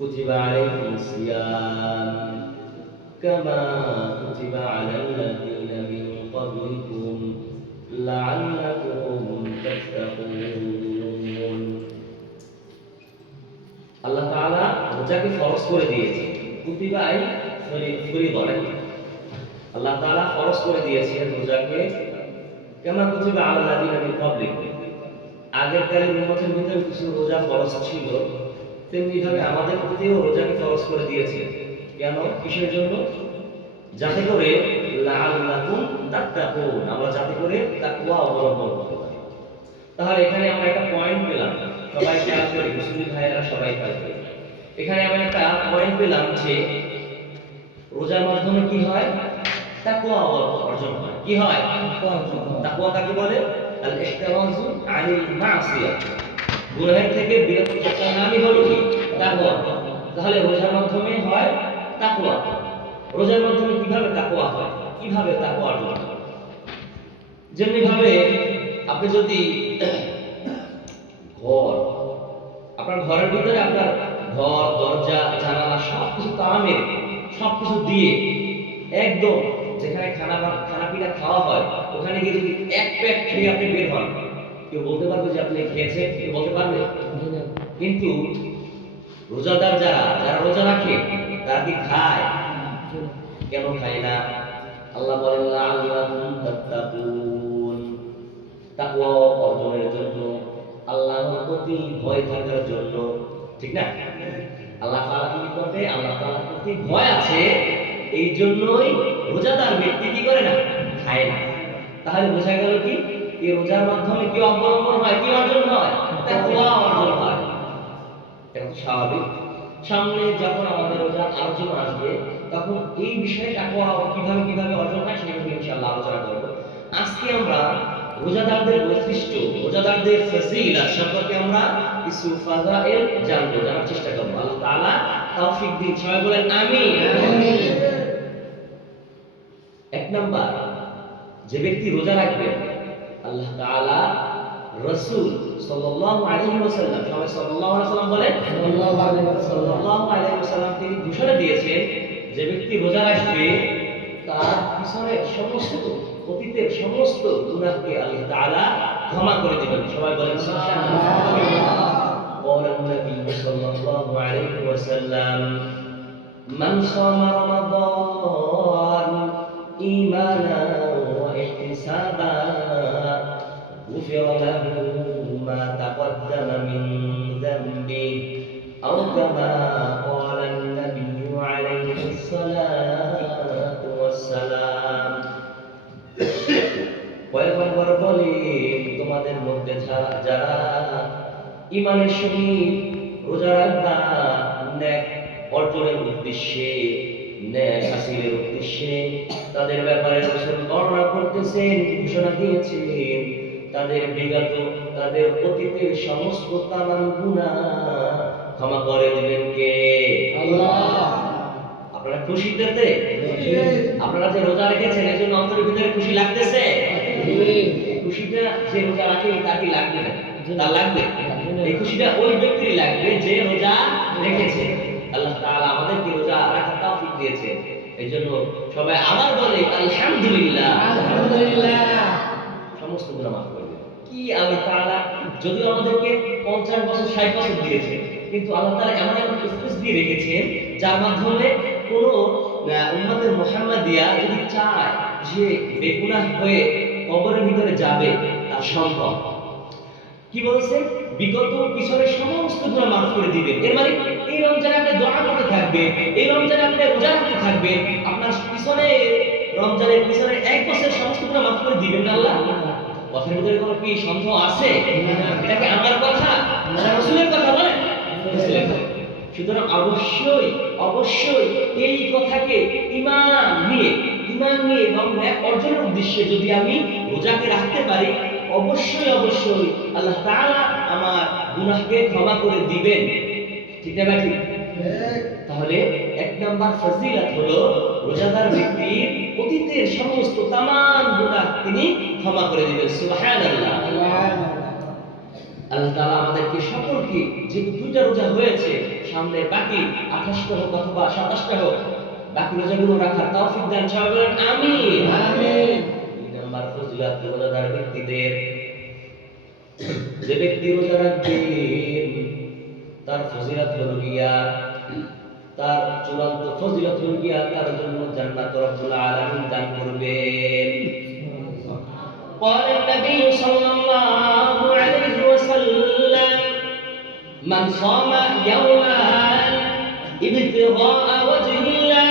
كتب عليكم الصيام كما كتب على الذين من قبلكم لعلكم تتقون আল্লাহ তাআলা রোজাকে ফরজ করে দিয়েছে। কুতিবা আই ফরিদ আল্লাহ তাআলা ফরজ করে দিয়েছেন রোজাকে। কেমন কুতিবা আলাল লাযিনা মিন ক্বাবলিকুম, আগের কালের উম্মতের ভিতরে কিছু রোজা ফরজ ছিল, তেমনি ভাবে আমাদের প্রতিও রোজাকে ফরজ করে দিয়েছেন। কেন? কিসের জন্য? যাতে করে লাআল্লাকুম তাত্তাকুন, আমরা যাতে করে তাকওয়া অবলম্বন করতে পারি। তাহলে এখানে আমরা একটা পয়েন্ট পেলাম, সবাই খেয়াল করি, মুসলিম ভাইয়েরা সবাই খেয়াল করি। এখানে আমরা একটা পয়েন্ট পেলাম যে রোজার মাধ্যমে কি হয়? তাকওয়া অর্জন হয়। কি হয়? তাকওয়া কাকে বলে? আল ইহতিরাজু আনিল মাসিয়া, গুনাহের থেকে বিরত থাকার নামই হলো কি? তাকওয়া। তাহলে রোজার মাধ্যমে হয় তাকওয়া। রোজার মাধ্যমে কিভাবে তাকওয়া হয়? কিভাবে তাকওয়া অর্জন হয়? যেমনি ভাবে আপনি যদি আপনার ঘরের ভিতরে আপনার ঘর, দরজা, জানালা সবকিছু তামের, সবকিছু দিয়ে একদম যেখানে খানা পিনা খাওয়া হয় ওখানে গিয়ে যদি এক প্যাক খেয়ে আপনি বের হন, কেউ বলতে পারবে যে আপনি খেয়েছেন? কেউ বলতে পারবে? কিন্তু রোজাদার যারা রোজা রাখে তারা কি খায়? কেন খায় না? আল্লাহ বলেন লাআল্লাকুম তাত্তাকুন, তাকওয়া অর্জনের জন্য, আল্লাহর প্রতি ভয় থাকার জন্য। ঠিক না? আল্লাহ তাআলা কি করবে? আল্লাহ তাআলার প্রতি ভয় আছে, এই জন্যই রোজাদার ব্যক্তি কি করে না? খায় না। তাহলে বোঝা গেল কি এই রোজার মাধ্যমে কি অবলম্বন হয়? কি অর্জন হয়? তাকওয়া অর্জন হয়। এটা তো স্বাভাবিক। সামনে যখন আমাদের রোজার আলোচনা আসবে তখন এই বিষয়ে তাকওয়া কিভাবে অর্জন হয় সেটা নিয়ে ইনশাআল্লাহ আলোচনা করব। আজকে আমরা রোজাদারদের বৈশিষ্ট্য, রোজাদারদের ফজিলত সম্পর্কে আমরা কিছু ফাজাইল জানার চেষ্টা করব। আল্লাহ তাআলা তৌফিক দিন। সবাই বলেন আমিন। এক নাম্বার, যে ব্যক্তি রোজা রাখবে আল্লাহ তাআলা রাসূল সাল্লাল্লাহু আলাইহি ওয়াসাল্লাম, সবাই সাল্লাল্লাহু আলাইহি ওয়াসাল্লাম বলেন, সাল্লাল্লাহু আলাইহি ওয়াসাল্লাম তিনি ঘোষণা দিয়েছেন যে ব্যক্তি রোজা রাখবে তার পিছনের সমস্ত অতীতের সমস্ত গুনাহকে আল্লাহ তাআলা ক্ষমা করে দিবেন। সবাই বলেন সুবহানাল্লাহ। قال النبي صلى الله عليه وسلم من صام رمضان إيمانا واحتسابا غفر له ما تقدم من ذنبه أو كما قال النبي عليه الصلاة والسلام। পয়গম্বর বলেন, তোমাদের মধ্যে যারা ঈমানের সহিত রোজা রাখবা নেক অর্জনের উদ্দেশ্যে, নেক হাসিলের উদ্দেশ্যে, তাদের ব্যাপারে রাসূল বর্ণনা করতেছেন, ঘোষণা দিয়েছেন তাদের বিগত, তাদের অতীতের সমস্ত তামাম গুনাহ ক্ষমা করে দিবেন কে? আল্লাহ। আপনারা খুশি তাতে? আপনারা যে রোজা রেখেছেন এর জন্য অন্তরের ভিতরে খুশি লাগতেছে? এই খুশিটা যে রোজা রাখে তার কি লাগবে না? তার লাগবে। এই খুশিটা ওই ব্যক্তিরই লাগবে যে রোজা রেখেছে। আল্লাহ তাআলা আমাদেরকে রোজা রাখার তৌফিক দিয়েছেন। এজন্য সবাই আবার বলে আলহামদুলিল্লাহ। আলহামদুলিল্লাহ। সমস্ত গুনাহ মাফ করে দিবেন। কি আল্লাহ তাআলা যদিও আমাদেরকে 50 বছর 60 বছর দিয়েছে, কিন্তু আল্লাহ তাআলা এমন একটা স্পেস দিয়ে রেখেছেন যার মাধ্যমে কোন উম্মতের মুহাম্মাদিয়া যদি চায় যে বেগুনাহ হয়ে কবরের ভিতরে যাবে তা সম্ভব। কি বলছে? বিগত পিছনের সমস্ত গুনাহ মাফ করে দিবেন। এর মানে এই রমজানে আপনি দোয়া করতে থাকবেন, এই রমজানে আপনি রোজা রাখতে থাকবেন, আপনার পিছনে রমজানের পিছনে এক বছরের সমস্ত গুনাহ মাফ করে দিবেন না আল্লাহ। কথার ভিতরে কোনো কি সন্দেহ আছে? এটা কি আমার কথা না রাসূলের কথা? বলেন রাসূলের কথা। সুতরাং অবশ্যই এই কথাকে ঈমান নিয়ে এবং নেক অর্জনের উদ্দেশ্যে যদি আমি রোজাকে রাখতে পারি, অবশ্যই আল্লাহ তাআলা আমার গুনাহকে ক্ষমা করে দিবেন। ঠিক না ঠিক? তাহলে এক নাম্বার ফজিলত হলো রোজাদার ব্যক্তির অতীতের সমস্ত তামাম গুনাহ তিনি ক্ষমা করে দিবেন। সুবহানাল্লাহ। আল্লাহ তাআলা আমাদেরকে সকলকে যে দুইটা রোজা হয়েছে সামনে বাকি 28টা হোক অথবা 27টা হোক, বাকি রোজাগুলো রাখার তৌফিক দান। সবাই বলেন আমিন। আমিন। 2 নাম্বার ফজিলত রোজাদার ব্যক্তিদের, যে ব্যক্তি রোজা রাখবেন তার ফজিলত হলো গিয়া, তার চূড়ান্ত ফজিলত হলো গিয়া তার জন্য জান্নাত রব্বুল আলামিন দান করবেন। قال النبي صلى الله عليه وسلم من صام يوما ابتغاء وجه الله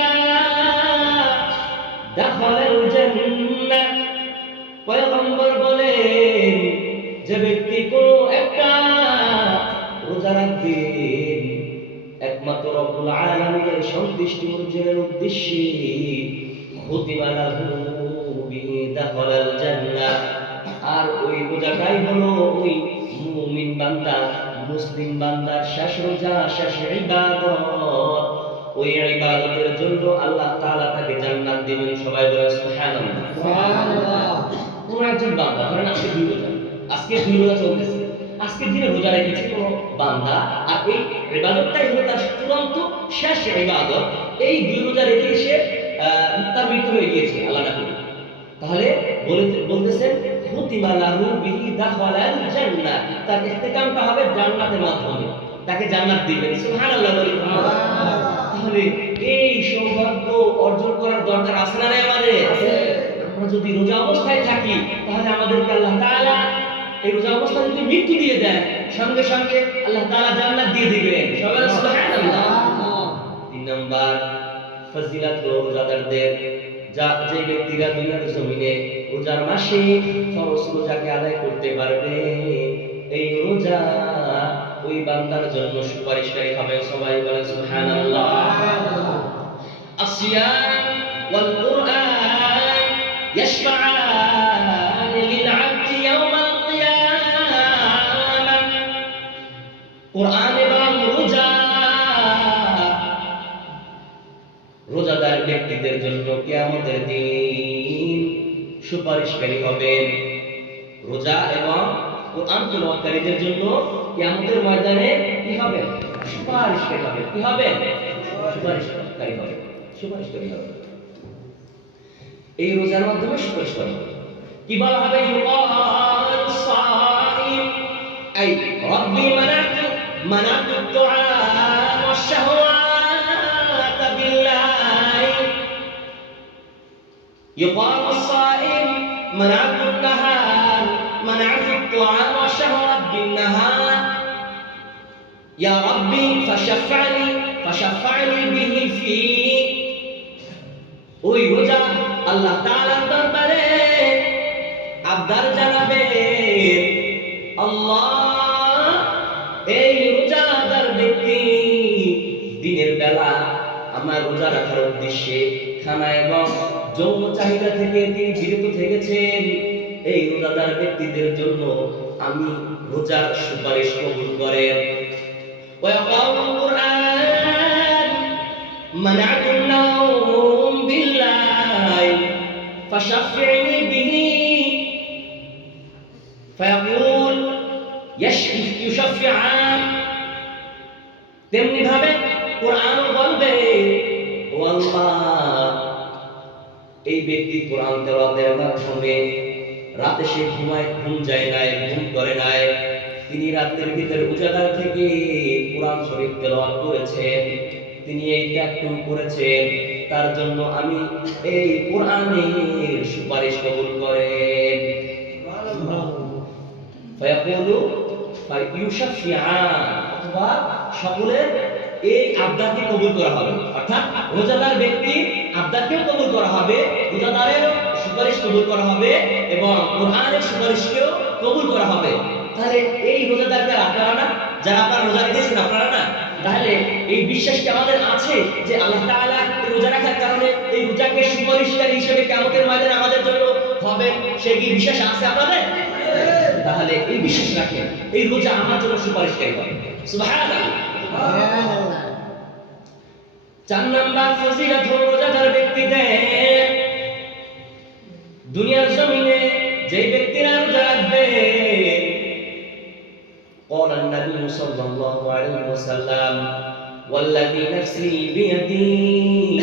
دخل الجنة। পয়গম্বর বলেন, যে ব্যক্তি কোনো একটা রোজা রাখবেন একমাত্র রব্বুল আলামিনের সন্তুষ্টি অর্জনের উদ্দেশ্যে, খুতিমা লাহু বিহি দাখালাল জান্নাহ, আর ওই রোজাটাই হলো ওই মুমিন বান্দা, মুসলিম বান্দার শেষ রোজা, শেষ ইবাদত। ওই ইবাদতের জন্য আল্লাহ তাআলা তাকে জান্নাত দিবেন। সবাই বলেন সুবহানাল্লাহ। সুবহানাল্লাহ। কোন একজন বান্দা ধরেন আজকে 2 রোজা চলতেছে, আজকের দিনে রোজা রেখেছে কোনো বান্দা, আর এই ইবাদতটাই হলো তার চূড়ান্ত শেষ ইবাদত। এই 2 রোজা রেখে সে তার মৃত্যু হয়ে গিয়েছে, আল্লাহ না করে, তাহলে বলতেছেন খুতিমা লাহু বিহি দাখালাল জান্নাহ, তার ইস্তেকামটা হবে জান্নাতের মাধ্যমে, তাকে জান্নাত দিবেন। সুবহানাল্লাহ বলি। তাহলে এই সৌভাগ্য অর্জন করার দরকার আছে না নাই আমাদের? আমরা যদি রোজা অবস্থায় থাকি তাহলে আমাদেরকে আল্লাহ তাআলা এই রোজা অবস্থায় যদি মৃত্যু দিয়ে দেন, সঙ্গে সঙ্গে আল্লাহ তাআলা জান্নাত দিয়ে দিবেন। সবাই সুবহানাল্লাহ। 3 নাম্বার ফজিলত রোজাদারদের, যে ব্যক্তিরা দুনিয়ার জমিনে রোজার মাসে ফরজ রোজাকে আদায় করতে পারবে, এই রোজা ওই বান্দার জন্য সুপারিশকারী হবে। সবাই বলেন সুবহানাল্লাহ। আসিয়াম ওয়াল কুরআন ইয়াশফাআন লিল আবদি ইয়াওমাল কিয়ামাহ। কুরআন এবং রোজা রোজাদার ব্যক্তিদের জন্য কিয়ামতের দিন সুপারিশকারী হবেন। রোজা এবং কুরআন তেলাওয়াতকারীদের জন্য কিয়ামতের ময়দানে কি হবে? সুপারিশকারী হবে। কি হবে? সুপারিশকারী হবে। সুপারিশকারী হবে। এই রোজার মাধ্যমে সুপারিশ করা হবে। কি বলা হবে? ইউকাল সাইম আই রাব্বি মানাতু দুআ ওয়াশ শাহওয়াত বিল্লাহ। يقال الصائم منعت النهار منعت الطعام والشهوات بالنهار يا ربي فشفعني به في ওই রোজা আল্লাহ তাআলার দরবারে আবদার জানাবেন, আল্লাহ এই রোজাদার ব্যক্তি দিনের বেলা আমার রোজা রাখার উদ্দেশ্যে খানা এবং যৌন চাহিদা থেকে তিনি বিরত থেকেছেন, এই রোজাদার ব্যক্তিদের জন্য আমি রোজার সুপারিশ কবুল করেন। ويقرأ القرآن منعت النوم بالليل فشفعني به فيقول يشفعان। তেমনি ভাবে কোরআন বলবে, ও আল্লাহ এই ব্যক্তি কোরআন তেলাওয়াতের মাধ্যমে রাতে সে ঘুম যায় নাই, ঘুম করে নাই, তিনি রাতের ভিতরে উজাদার থেকে কোরআন শরীফ তেলাওয়াত করেছেন, তিনি এই ত্যাগ করেছেন, তার জন্য আমি এই কোরআনের সুপারিশ কবুল করেন। ফায়াকুলু ফায়ুশাফিআন, অথবা সকলের এই আবদারকে কবুল করা হবে, অর্থাৎ রোজাদার ব্যক্তি আবদারকেও কবুল করা হবে, রোজাদারের সুপারিশ কবুল করা হবে এবং কোরআনের সুপারিশকেও কবুল করা হবে। তাহলে এই রোজাদারকে আপনারা না, যারা আপনারা রোজা রেখেছেন আপনারা না, তাহলে এই বিশ্বাস কি আমাদের আছে যে আল্লাহ তাআলা রোজা রাখার কারণে এই রোজাকে সুপারিশকারী হিসেবে কিয়ামতের ময়দানে আমাদের জন্য হবেন, সেই কি বিশ্বাস আছে আপনাদের? তাহলে এই বিশ্বাস রাখেন, এই রোজা আমার জন্য সুপারিশকারী হবে। সুবহানাল্লাহ। 4 নাম্বার ফজিলত হলো রোজাদার ব্যক্তিদের, দুনিয়ার জমিনে যে ব্যক্তিরা রোজা রাখবে, قال النبي صلى الله عليه وسلم ওয়াল্লাযী নাফসি বিয়াদিহি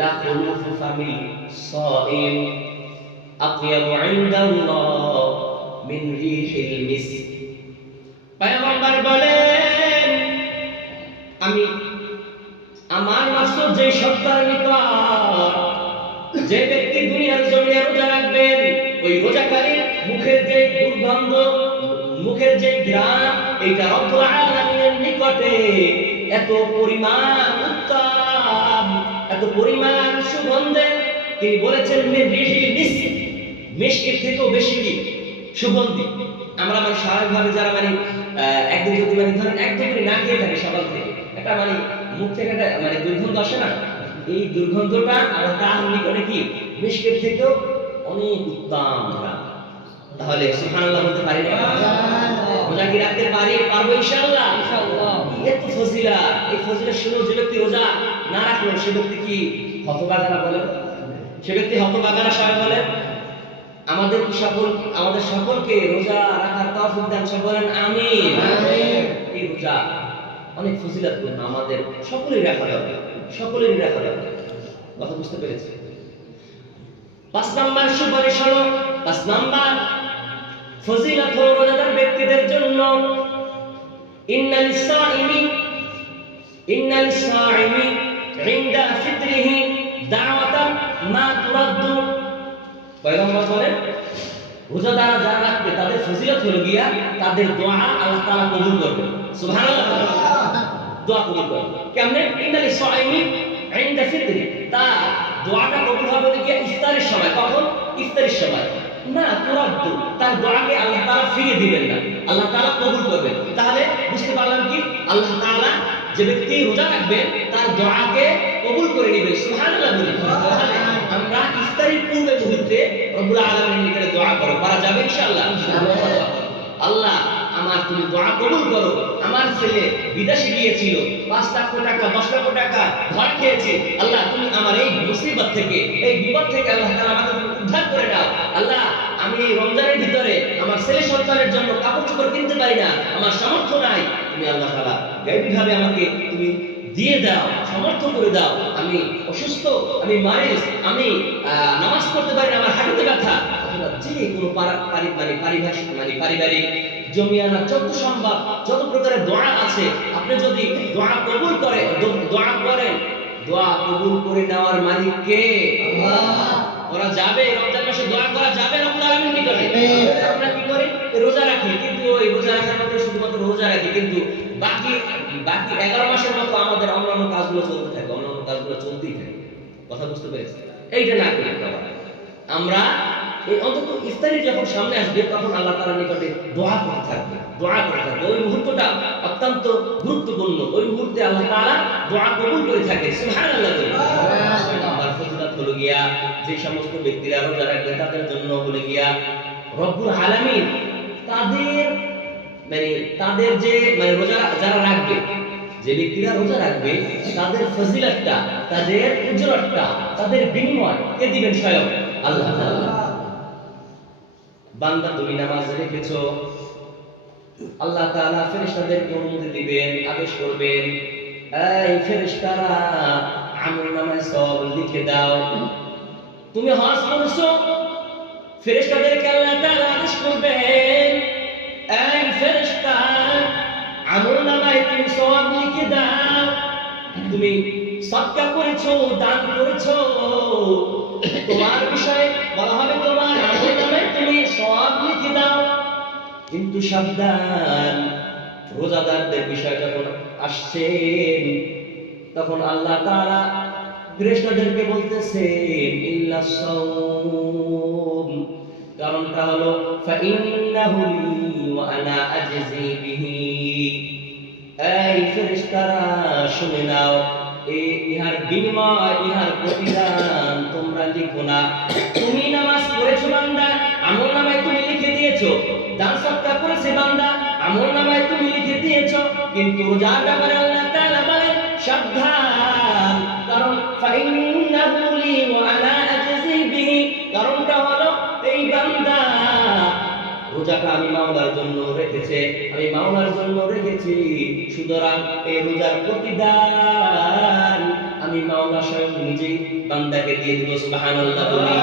লা খুলুফু ফামিল সাইম আতয়াবু ইনদাল্লাহ মিন রিহিল মিস্ক। পয়গম্বর বলেন, আমি আমার মাসুদ যে সত্তার নিকট, যে ব্যক্তি দুনিয়ার জমিনে রোজা রাখবেন, ওই রোজাকারীর মুখের যে দুর্গন্ধ, মুখের যে ঘ্রাণ, এইটা রব্বুল আলামিনের নিকটে এত পরিমাণ উত্তম, এত পরিমাণ সুগন্ধে, তিনি বলেছেন মিররিহিল মিস্ক, মিস্কের থেকেও বেশি কি সুগন্ধি। আমরা মানে স্বাভাবিকভাবে যারা মানে একদিন যদি মানে ধরেন একদম করে না খেয়ে থাকে সকাল থেকে, একটা মানে মুখ থেকে একটা মানে দুর্গন্ধ আসে না, এই দুর্গন্ধটা আল্লাহ তাআলার নিকটে কি মিস্কের থেকেও অনেক উত্তম। তাহলে সুবহানাল্লাহ বলতে পারি না? রোজা কি রাখতে পারবো ইনশাআল্লাহ? এত ফজিলত, এই ফজিলত শুনে যে ব্যক্তি রোজা না রাখলো সে ব্যক্তি কি হতভাগা বলে? সে ব্যক্তি হতভাগা না সবাই বলে? আমাদের সকলকে রোজা রাখার তৌফিক দান বলেন আমিন। এই রোজা অনেক ফজিলতপূর্ণ, আমাদের সকলেরই রাখা দরকার, সকলেরই রাখা দরকার। কথা বুঝতে পেরেছি? 5 নাম্বার সুপারিশ হলো, 5 নাম্বার ফজিলত হলো রোজাদার ব্যক্তিদের জন্য, ইন্নাল সাইমি ইনদা ফিতরিহি দাওয়াতান মা তুরাদ্দু। পয়গম্বর বলেন, রোজাদার যারা রাখবে তাদের ফজিলত হলো গিয়া তাদের দোয়া আল্লাহ তাআলা কবুল করবেন। সুবহানাল্লাহ, দোয়া কবুল করবেন কেমনে? ইন্নাল সাইমি ইনদা ফিতরি, তার দোয়াটা কবুল হবে গিয়া ইফতারের সময়। কখন? ইফতারের সময়। না তুরাদ্দু, তার দোয়াকে আল্লাহ তাআলা ফিরিয়ে দিবেন না, আল্লাহ তাআলা কবুল করবেন। তাহলে বুঝতে পারলাম কি আল্লাহ তাআলা যে ব্যক্তি রোজা রাখবেন তার দোয়াকে কবুল করে নেবেন। সুবহানাল্লাহ বলি। তাহলে আমরা ইফতারের পূর্বে মুহূর্তে রব্বুল আলামিনের নিকটে দোয়া করব, পারা যাবে ইনশাআল্লাহ? আল্লাহ আমার তুমি দোয়া কবুল করো, আমার ছেলে বিদেশে গিয়েছিল, 5 লক্ষ টাকা 10 লক্ষ টাকা ধর খেয়েছে, আল্লাহ তুমি আমার এই মুসিবত থেকে, এই বিপদ থেকে আল্লাহ তাআলা আমাকে তুমি উদ্ধার করে দাও। আল্লাহ আমি এই রমজানের ভিতরে আমার ছেলে সন্তানের জন্য কাপড় চোপড় কিনতে পারি না, আমার সামর্থ্য নাই, তুমি আল্লাহ তাআলা গায়বীভাবে আমাকে তুমি দিয়ে দাও, সামর্থ্য করে দাও। আমি অসুস্থ, আমি মারিজ, আমি নামাজ পড়তে পারি না, আমার হাঁটুতে ব্যথা, অথবা যে কোনো পারিবারিক জমিয়ানা যত সম্ভব যত প্রকারের দোয়া আছে, আপনি যদি দোয়া কবুল করেন, দোয়া কবুল করে নেওয়ার মালিক কে? আল্লাহ। করা যাবে, রমজান মাসে দোয়া করা যাবে রব্বুল আলামিনের নিকটে। আমরা কি করি? রোজা রাখি, কিন্তু ওই রোজা রাখার মধ্যে শুধুমাত্র রোজা রাখি, কিন্তু বাকি 11 মাসের মতো আমাদের অন্যান্য কাজগুলো চলতে থাকে, অন্যান্য কাজগুলো চলতেই থাকে। কথা বুঝতে পেরেছি? এইটা না করি আমরা এই অন্তত ইফতারি যখন সামনে আসবে তখন আল্লাহ তাআলার নিকটে দোয়া করতে থাকবে, দোয়া করতে থাকবে। ওই মুহূর্তটা অত্যন্ত গুরুত্বপূর্ণ, ওই মুহূর্তে আল্লাহ তাআলা দোয়া কবুল করে থাকে। সুবহানাল্লাহ। আমার ফজিলত হলো গিয়া যে সমস্ত ব্যক্তিরা রোজা রাখবে তাদের জন্য হলো গিয়া রব্বুল আলামিন তাদের যে রোজা যারা রাখবে, যে ব্যক্তিরা রোজা রাখবে তাদের ফজিলতটা, তাদের উজরতটা, তাদের বিনিময় কে দিবেন? স্বয়ং আল্লাহ তাআলা। বান্দা তুমি নামাজ রেখেছো, আল্লাহ তাআলা ফেরেশতাদেরকে অনুমতি দিবেন, আদেশ করবেন, এই ফেরেশতারা আমলনামায় সওয়াব লিখে দাও। তুমি হজ করেছো, ফেরেশতাদেরকে আল্লাহ তাআলা আদেশ করবেন, এই ফেরেশতা আমলনামায় তুমি সওয়াব লিখে দাও। তুমি সাদকা করেছো, দান করেছো, তোমার বিষয়ে বলা হবে তোমার আমলনামায় তুমি সওয়াব লিখে দাও। কিন্তু সাবধান, রোজাদারদের বিষয় যখন আসছেন তখন আল্লাহ তাআলা ফেরেশতাদেরকে বলতেছেন ইল্লাস সাওম, কারণটা হলো ফাইন্নাহু লি ওয়া আনা আজজি বিহি। এই ফেরেশতারা শুনে নাও, ইহার বিনিময়, ইহার প্রতিদান তোমরা লিখো না। তুমি নামাজ পড়েছো বান্দা, আমলনামায় তুমি লিখে দিয়েছো, দান সদকা করেছে বান্দা, আমলনামায় তুমি লিখে দিয়েছো, কিন্তু রোজার ব্যাপারে আল্লাহ তাআলা বলেন সাবধান, কারণ ফাইন্নাহু লি ওয়া আনা আজজি বিহি, কারণটা হলো এই বান্দা রোজাটা আমি মাওলার জন্য রেখেছে, আমি মাওলার জন্য রেখেছি, সুতরাং এই রোজার প্রতিদান আমি মাওলা স্বয়ং নিজেই বান্দাকে দিয়ে দিব। সুবহানাল্লাহ বলি।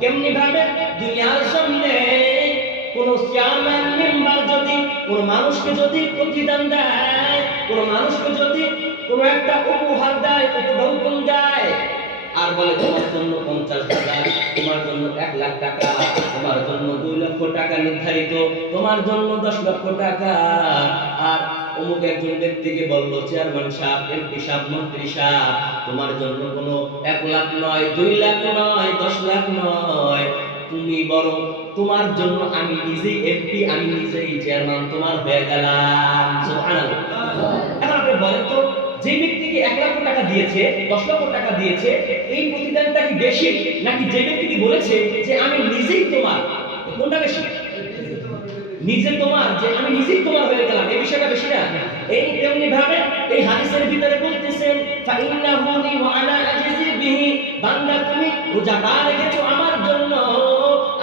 কেমনি ভাবে দুনিয়ার সামনে কোন চেয়ারম্যান মেম্বার যদি কোন মানুষকে যদি প্রতিদান দেয়, কোন মানুষকে যদি কোন একটা উপহার দেয়, উপঢৌকন দেয়, আর বলে তোমার জন্য 50,000, তোমার জন্য 1,00,000 টাকা, তোমার জন্য 2 লক্ষ টাকা নির্ধারিত, তোমার জন্য 10 লক্ষ টাকা, আর অমুক একজন ব্যক্তিকে বললো চেয়ারম্যান সাহেব, এমপি সাহেব, মন্ত্রী সাহেব, তোমার জন্য কোনো 1 লাখ নয়, 2 লাখ নয়, 10 লাখ নয়, তুমি বরং তোমার জন্য আমি নিজেই এমপি, আমি নিজেই চেয়ারম্যান তোমার হয়ে গেলাম। সুবহানাল্লাহ। এখন আপনি বলেন তো, যে ব্যক্তিকে 1 লক্ষ টাকা দিয়েছে, 10 লক্ষ টাকা দিয়েছে, এই প্রতিদানটা কি বেশি, নাকি যে ব্যক্তিকে বলেছে যে আমি নিজেই তোমার, কোনটা বেশি? নিজে তোমার, যে আমি নিজেই তোমার হয়ে গেলাম, এই বিষয়টা বেশি না? এই তেমনি ভাবে এই হাদিসের ভিতরে বলতেছেন ফাইন্নাহু লি ওয়া আনা আজজি বিহি, বান্দা তুমি রোজাটা রেখেছো আমার জন্য,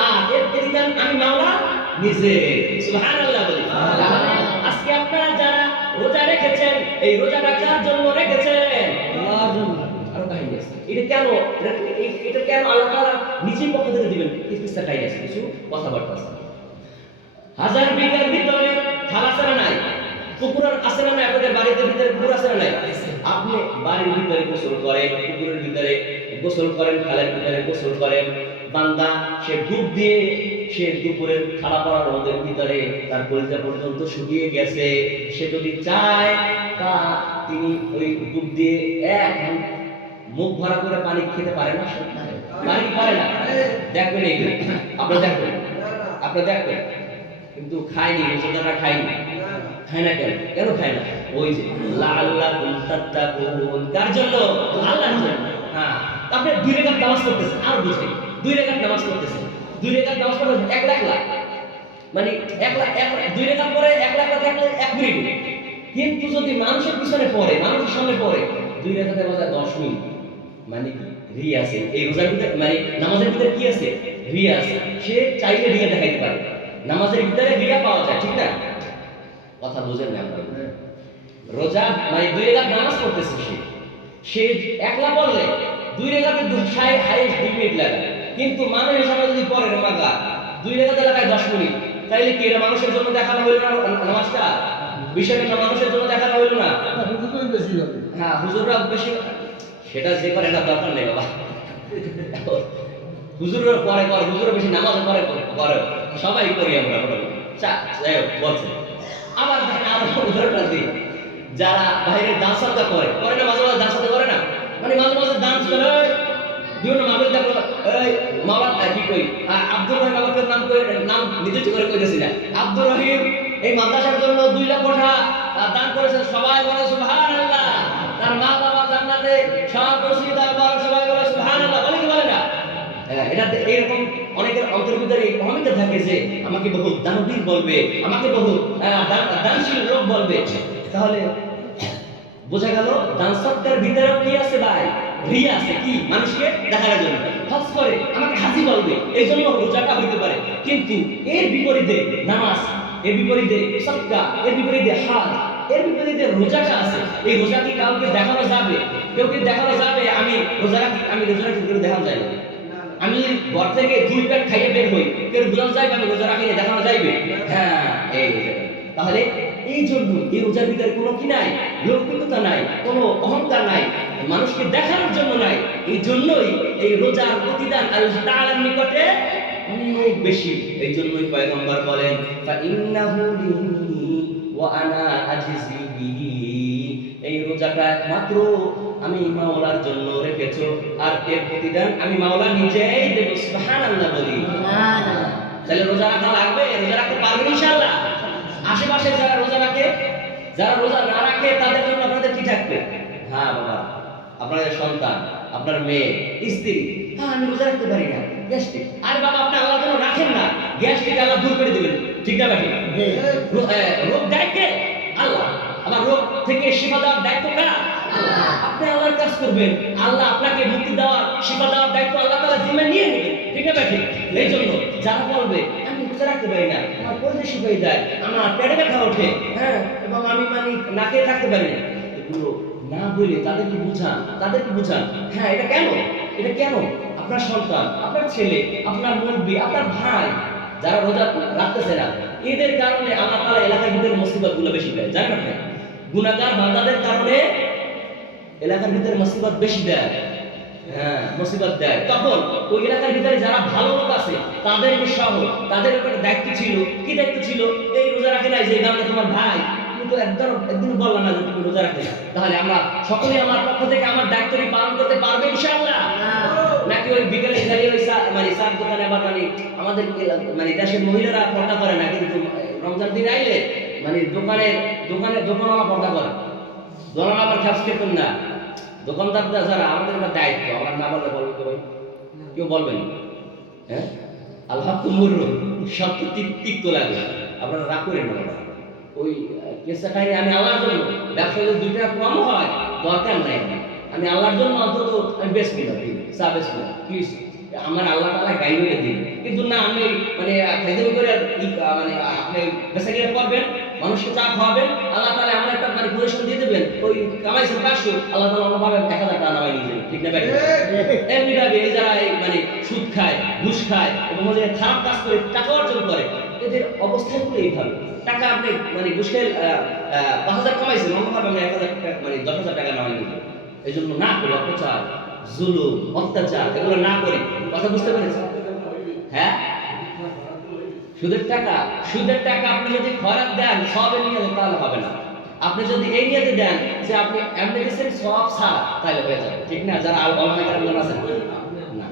আর এর প্রতিদান আমি মাওলা নিজে। সুবহানাল্লাহ বলি। তাহলে আজকে আপনারা যারা রোজা রেখেছেন, এই রোজাটা কার জন্য রেখেছেন? আল্লাহর জন্য। আর কাহিনী আছে এটা কেন, এটা কেন আল্লাহ তাআলা নিজের পক্ষ থেকে দিবেন? কিছু কাহিনী আছে, কিছু কথাবার্তা আছে। 1000 বিঘার ভিতরে খাল আছে না নাই? পুকুর আছে না নাই? আপনাদের বাড়িতে ভিতরে পুকুর আছে না নাই? আপনি বাড়ির ভিতরে গোসল করেন, পুকুরের ভিতরে গোসল করেন, খালের ভিতরে গোসল করেন, বান্দা সে ডুব দিয়ে সে দুপুরের খাড়া পড়া রোদের ভিতরে তার কলিজা পর্যন্ত শুকিয়ে গেছে, সে যদি চায় তা তিনি ওই ডুব দিয়ে এক মুখ ভরা করে পানি খেতে পারে না? পানি পারে না। দেখবেন এইগুলো, আপনারা দেখবেন, আপনারা দেখবেন, কিন্তু খায়নি, রোজাদাররা খায়নি। খায় না কেন? কেন খায় না? ওই যে লাআল্লাকুম তাত্তাকুন, কার জন্য? আল্লাহর জন্য। হ্যাঁ, আপনি 2 রাকাত নামাজ পড়তেছেন, আর বুঝেন 2 রাকাত নামাজ পড়তেছেন, 2 রাকাত নামাজ পড়লে 1 লাখ লাখ, মানে 1 লাখ 2 রাকাত পরে 1 লাখ লাখ 1 মিনিট। কিন্তু যদি মানুষের পিছনে পড়ে, মানুষের সামনে পড়ে, 2 রাকাতের বদলে 10 মিনিট, মানে কি রিয়া আছে এই রোজার ভিতরে, মানে নামাজের ভিতরে কি আছে? রিয়া আছে। সে চাইলে রিয়া দেখাইতে পারে, নামাজের ভিতরে রিয়া পাওয়া যায়, ঠিক না? কথা বুঝেন না আপনারা? রোজা মানে 2 রাকাত নামাজ পড়তেছে, সে একলা পড়লে 2 রাকাতে হাইয়েস্ট 2 মিনিট লাগে, কিন্তু মানুষের সামনে যদি পড়ে নামাজা 2 রাকাতে লাগায় 10 মিনিট, তাইলে কি এটা মানুষের জন্য দেখানো হইল না নামাজটা? বিষয়টা মানুষের জন্য দেখানো হইল না? হুজুররা বেশি হবে। হ্যাঁ, হুজুররা বেশি, সেটা যে করে এটা দরকার নেই বাবা। হুজুরের পরে পরে, হুজুরের বেশি নামাজ পরে করে, সবাই করি আমরা বলছে। আবার আরো উদাহরণটা দিই, যারা বাইরে ডান্স সাদা করে না, মাঝে মাঝে ডান্স সাদা করে না, মানে মাঝে মাঝে ডান্স করে বিভিন্ন মাহফিল দেখো, এই মাওলা কি কই আব্দুর রহিম বাবাকে নাম নির্দিষ্ট করে কইতেছি না, আব্দুর রহিম এই মাদ্রাসার জন্য 2 লাখ টাকা দান করেছেন, সবাই বলে সুবহানাল্লাহ। তার মা বাবা জান্নাতে, সব রশিদ আবার সবাই বলে সুবহানাল্লাহ, বলে কি বলে না? এটা এরকম অনেকের অন্তর ভিতরে অহমিকা থাকে যে আমাকে বহুত দানবীর বলবে, আমাকে বহুত দানশীল লোক বলবে। তাহলে বোঝা গেল দান সৎকার ভিতরে কি আছে ভাই? রিয়া আছে। কি? মানুষকে দেখার জন্য। হজ করে আমাকে হাজি বলবে, এই জন্য রোজাটা হইতে পারে। কিন্তু এর বিপরীতে নামাজ, এর বিপরীতে সদকা, এর বিপরীতে হজ, এর বিপরীতে রোজাটা আছে। এই রোজা কি কাউকে দেখানো যাবে? কেউ কি দেখানো যাবে আমি রোজা রাখি, আমি রোজা রাখি, কেউ দেখানো যায় না। আমি ঘর থেকে 2 প্লেট খাইয়ে বের হই, কেউ বোঝানো যাইবে আমি রোজা রাখি, দেখানো যাইবে? হ্যাঁ, এই তাহলে এই জন্য এই রোজার ভিতরে কোনো কি নাই? লৌকিকতা নাই, কোনো অহংকার নাই, মানুষকে দেখানোর জন্য নাই। এই জন্যই এই রোজার প্রতিদান আল্লাহ তাআলার নিকটে অনেক বেশি। এই জন্যই পয়গম্বর বলেন ফাইন্নাহু লিহি ওয়া আনা আজজি বিহি, এই রোজাটা একমাত্র আমি মাওলার জন্য রেখেছো, আর এর প্রতিদান আমি মাওলা নিজেই দেব। সুবহানাল্লাহ বলি। সুবহানাল্লাহ। তাহলে রোজা রাখা লাগবে, রোজা রাখতে পারবেন ইনশাআল্লাহ। আশেপাশে যারা রোজা রাখে, যারা রোজা না রাখে, তাদের জন্য আপনাদের কি থাকবে? হ্যাঁ বাবা, আপনাদের সন্তান, আপনার মেয়ে, স্ত্রী, হ্যাঁ আমি রোজা রাখতে পারি না, গ্যাস্ট্রিক। আর বাবা আপনি আল্লাহর জন্য রাখেন না, গ্যাস্ট্রিক আল্লাহ দূর করে দিবেন, ঠিক না বাকি? রোগ দায়িত্ব আল্লাহ, আমার রোগ থেকে শিফা দেওয়ার দায়িত্ব কার? আল্লাহ। আপনি আল্লাহর কাজ করবেন, আল্লাহ আপনাকে মুক্তি দেওয়ার, শিফা দেওয়ার দায়িত্ব আল্লাহ তাআলা জিম্মা নিয়ে নেবেন, ঠিক না বাকি? এই জন্য যারা বলবে আমি রোজা রাখতে পারি না, আমার কলিজা শুকিয়ে যায়, আমার পেটে ব্যথা ওঠে, হ্যাঁ, এবং আমি মানে না খেয়ে থাকতে পারি না। এগুলো না বলে তাদেরকে বুঝান, হ্যাঁ এটা কেন আপনার সন্তান, আপনার ছেলে, আপনার মুরব্বি, আপনার ভাই যারা রোজা রাখতেছে না, এদের কারণে আল্লাহ তাআলা এলাকার ভিতরে মুসিবত গুলো বেশি দেয়। জানেন আপনি, গুনাহগার বান্দাদের কারণে এলাকার ভিতরে মুসিবত বেশি দেয়। হ্যাঁ, মুসিবত দেয়। তখন ওই এলাকার ভিতরে যারা ভালো লোক আছে তাদেরকে সহ তাদের উপরে দায়িত্ব ছিল, কি দায়িত্ব ছিল? এই রোজা রাখে নাই যে গ্রামে তোমার ভাই, তুমি তো একদিন বললা না যে তুমি রোজা রাখে না, তাহলে আমরা সকলে আমার পক্ষ থেকে আমার দায়িত্বটি পালন করতে পারবে ইনশাআল্লাহ? নাকি ওই বিকেলে দাঁড়িয়ে ওই মানে সার দোকানে আবার মানে আমাদের মানে দেশের মহিলারা পর্দা করে না, কিন্তু রমজান দিন আইলে মানে দোকানওয়ালা পর্দা করে, দোকানওয়ালা আবার খাস খেতেন না। দোকানদাররা যারা আমাদের একটা দায়িত্ব, আমরা না বললে বলবে ভাই, কেউ বলবেন? হ্যাঁ, আল্লাহ তো মুর সত্য তিক্ত লাগে, আপনারা রাগ করেন না। ওই কেসটা খাইনি আমি আল্লাহর জন্য, ব্যবসা যদি 2 টাকা কম হয় দরকার নাই, আমি আল্লাহর জন্য অন্তত আমি বেশ কিনা দিই, চা বেশ কিনা, কি আমার আল্লাহ তাআলা গাইবে দিন। কিন্তু না, আমি মানে খাইতে করে মানে আপনি বেচা কিনা করবেন, মানুষকে চা খাওয়াবেন, আল্লাহ তাআলা এমন একটা মানে পজিশন দিয়ে দেবেন, ওই কামাইছেন 500, আল্লাহ তাআলা অন্যভাবে 1000 টাকা নামাই নিয়ে যাবেন, ঠিক না ভাই? এমনি ভাবে এই যারা মানে সুদ খায়, ঘুষ খায় এবং ওদের খারাপ কাজ করে টাকা অর্জন করে, এদের অবস্থাগুলো এইভাবে। টাকা আপনি মানে ঘুষ খেয়ে 5000 কামাইছেন, অন্যভাবে আমরা 1000 টাকা মানে 10,000 টাকা নামাই নিয়ে যাবো। এই জন্য না করি অত্যাচার, জুলুম, অত্যাচার, এগুলো না করি। কথা বুঝতে পেরেছেন? হ্যাঁ, সুদের টাকা আপনি যদি খয়রাত দেন সবে নিয়ে তাহলে হবে না। আপনি যদি এই নিয়ে দেন যে আপনি এমনি দিচ্ছেন সব ছাড়া, তাহলে হয়ে যাবে, ঠিক না? যারা আলমাই কারামজন আছেন না,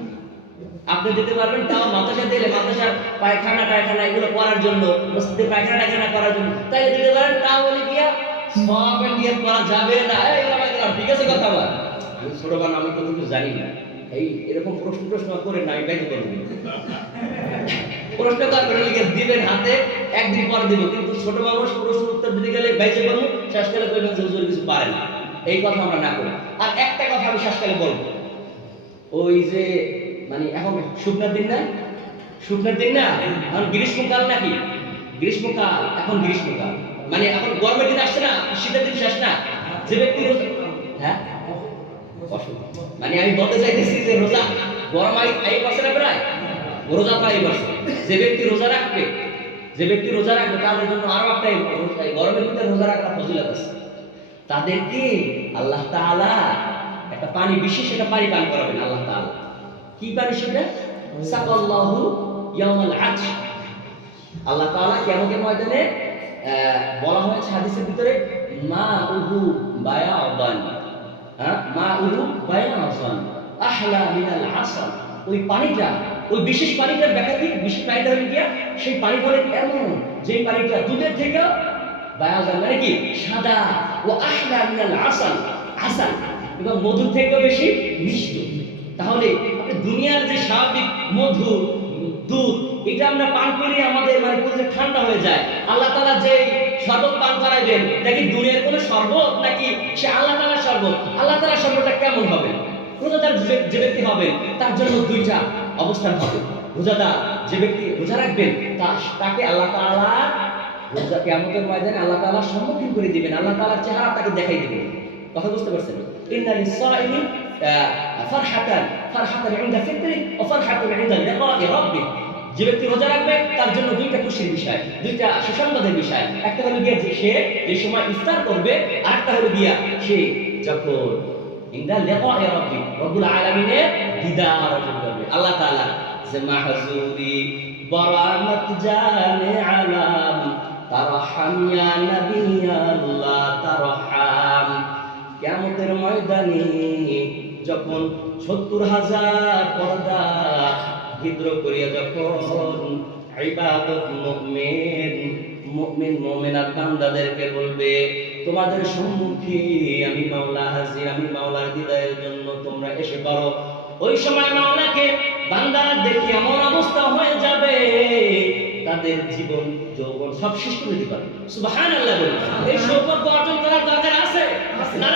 আপনি দিতে পারবেন, তাও মাদ্রাসা দিলে মাদ্রাসার পায়খানা এগুলো করার জন্য, মসজিদে পায়খানা করার জন্য তাইলে দিতে পারেন, তাও বলে গিয়া সব নিয়ে করা যাবে না। এই আলমাই কারাম, ঠিক আছে কথা বল, আমি ছোট বান, আমি তো কিছু জানি না, এই এরকম প্রশ্ন করে না, আমি বাইরে করবো প্রশ্ন করবেন লিখে দিবেন হাতে, একদিন পরে দিব, কিন্তু ছোট মানুষ প্রশ্ন উত্তর দিতে গেলে বাইরে করবো, শেষকালে করবেন যে হুজুর কিছু পারে না। এই কথা আমরা না করি। আর একটা কথা আমি শেষকালে বলবো, ওই যে মানে এখন শুকনার দিন না, এখন গ্রীষ্মকাল নাকি, এখন গ্রীষ্মকাল মানে এখন গরমের দিন আসছে না, শীতের দিন শেষ না। যে ব্যক্তি হ্যাঁ মানে আমি বলতে চাইতেছি যে রোজা গরম আই বছর না, প্রায় রোজা তো এই বছর। যে ব্যক্তি রোজা রাখবে তাদের জন্য আরো একটা গরমের ভিতরে রোজা রাখার ফজিলত আছে। তাদেরকে আল্লাহ তাআলা একটা পানি, বিশেষ একটা পানি পান করাবেন আল্লাহ তাআলা। কি পানি সেটা? সাকাল্লাহু ইয়াউমাল আতশ। আল্লাহ তাআলা কিয়ামতের ময়দানে বলা হয়েছে হাদিসের ভিতরে, মাউহু বায়াদান, মাউহু বায়াদান আহলা মিনাল আসাল। ওই পানিটা, ওই বিশেষ পানিটার ব্যাখ্যা কি? বিশেষ পানিটা হলো গিয়া সেই পানিটা হলো এমন যে পানিটা দুধের থেকেও বায়াদান মানে কি সাদা, ও আহলা মিনাল আসাল, এবং মধুর থেকেও বেশি মিষ্টি। তাহলে আপনি দুনিয়ার যে স্বাভাবিক মধু, দুধ, এটা আমরা পান করি, আমাদের মানে পুরো ঠান্ডা হয়ে যায়। আল্লাহ তাআলা যে শরবত পান করাইবেন, নাকি দুনিয়ার কোনো শরবত, নাকি সে আল্লাহ তাআলার শরবত? আল্লাহ তাআলার শরবতটা কেমন হবে? রোজাদার যে ব্যক্তি হবে তার জন্য 2টা অবস্থান হবে। রোজাদার যে ব্যক্তি রোজা রাখবেন তাকে আল্লাহ তাআলা রোজা কিয়ামতের ময়দানে আল্লাহ তাআলা সম্মুখীন করে দিবেন, আল্লাহ তাআলার চেহারা তাকে দেখাই দিবেন। কথা বুঝতে পারছেন? ইন্না লিস-সাইমি ফারহাতান ইনদা ফিতরি ওয়া ফারহাতুন ইনদা লিকাই রাব্বিহ। যে ব্যক্তি রোজা রাখবে তার জন্য 2টা খুশির বিষয়, 2টা সুসংবাদের বিষয়। একটা হলো গিয়া সে যে সময় ইফতার করবে, আর একটা হলো গিয়া সে যখন ইনদা লিকাই রাব্বিহ, রব্বুল আলামিনের দিদার অর্জন করবে। আল্লাহ তাআলা যে মাহজুরি বারামাত জানে আলাম তারহাম ইয়া নবী আল্লাহ তারহাম। কিয়ামতের ময়দানে যখন 70,000 পর্দা বিদ্রোহ করিয়া যখন ইবাদত মুমিনাত বান্দাদেরকে বলবে, তোমাদের সম্মুখে আমি মাওলা হাজির, আমি মাওলার দিদারের জন্য তোমরা এসে পারো। ওই সময় মাওলাকে বান্দারা দেখে এমন অবস্থা হয়ে যাবে, তাদের জীবন যৌবন সব শেষ করে দিতে পারবে। সুবহানাল্লাহ বলে এই সৌভাগ্য অর্জন করার দরকার আছে না?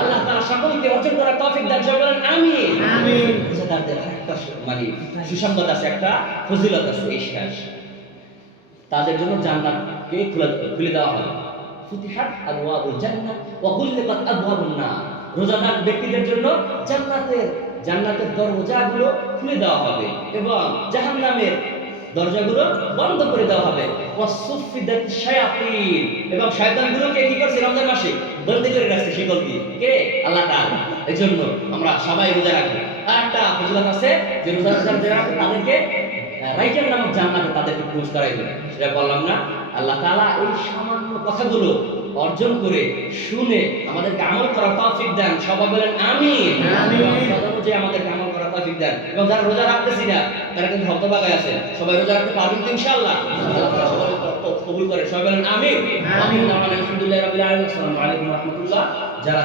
আল্লাহ তাআলা সকলকে অর্জন করার তৌফিক দান করে বলেন আমিন। আমিন। রোজাদারদের আরেকটা মানে সুসংবাদ আছে, একটা ফজিলত আছে এই শেষ। তাদের জন্য জান্নাতকে খুলে দেওয়া হবে। ফুতিহাত আবওয়াবুল জান্নাহ ওয়া গুলিকাত আবওয়াবুন নার। রোজাদার ব্যক্তিদের জন্য জান্নাতের দরজাগুলো খুলে দেওয়া হবে এবং জাহান্নামের দরজাগুলো বন্ধ করে দেওয়া হবে। ওয়াসুফিদাত শায়াতিন, এবং শয়তানগুলোকে কি করছে রমজান মাসে বন্দী করে রাখছে শিকল দিয়ে। কে? আল্লাহ তাআলা। এজন্য আমরা সবাই রোজা রাখবো। আর একটা ফজিলত আছে যে রোজা যারা রাখে তাদেরকে রাইজান নামক জান্নাতে তাদেরকে প্রবেশ করাই দেবে। সেটা বললাম না? আল্লাহ তাআলা এই সামান্য কথাগুলো অর্জন করে শুনে আমাদেরকে আমল করার তৌফিক দেন। সবাই বলেন আমিন। যে আমাদেরকে আমল করার তৌফিক দেন। এবং যারা রোজা রাখতেছি না তারা কিন্তু হতভাগায় আছে। সবাই রোজা রাখতে পারবেন তো ইনশাআল্লাহ? আল্লাহ তাআলা সবাই কবুল করে। সবাই বলেন আমিন। আমিন। আলহামদুলিল্লাহি রাব্বিল আলামিন। আসসালামু আলাইকুম ওয়া রাহমাতুল্লাহ। যারা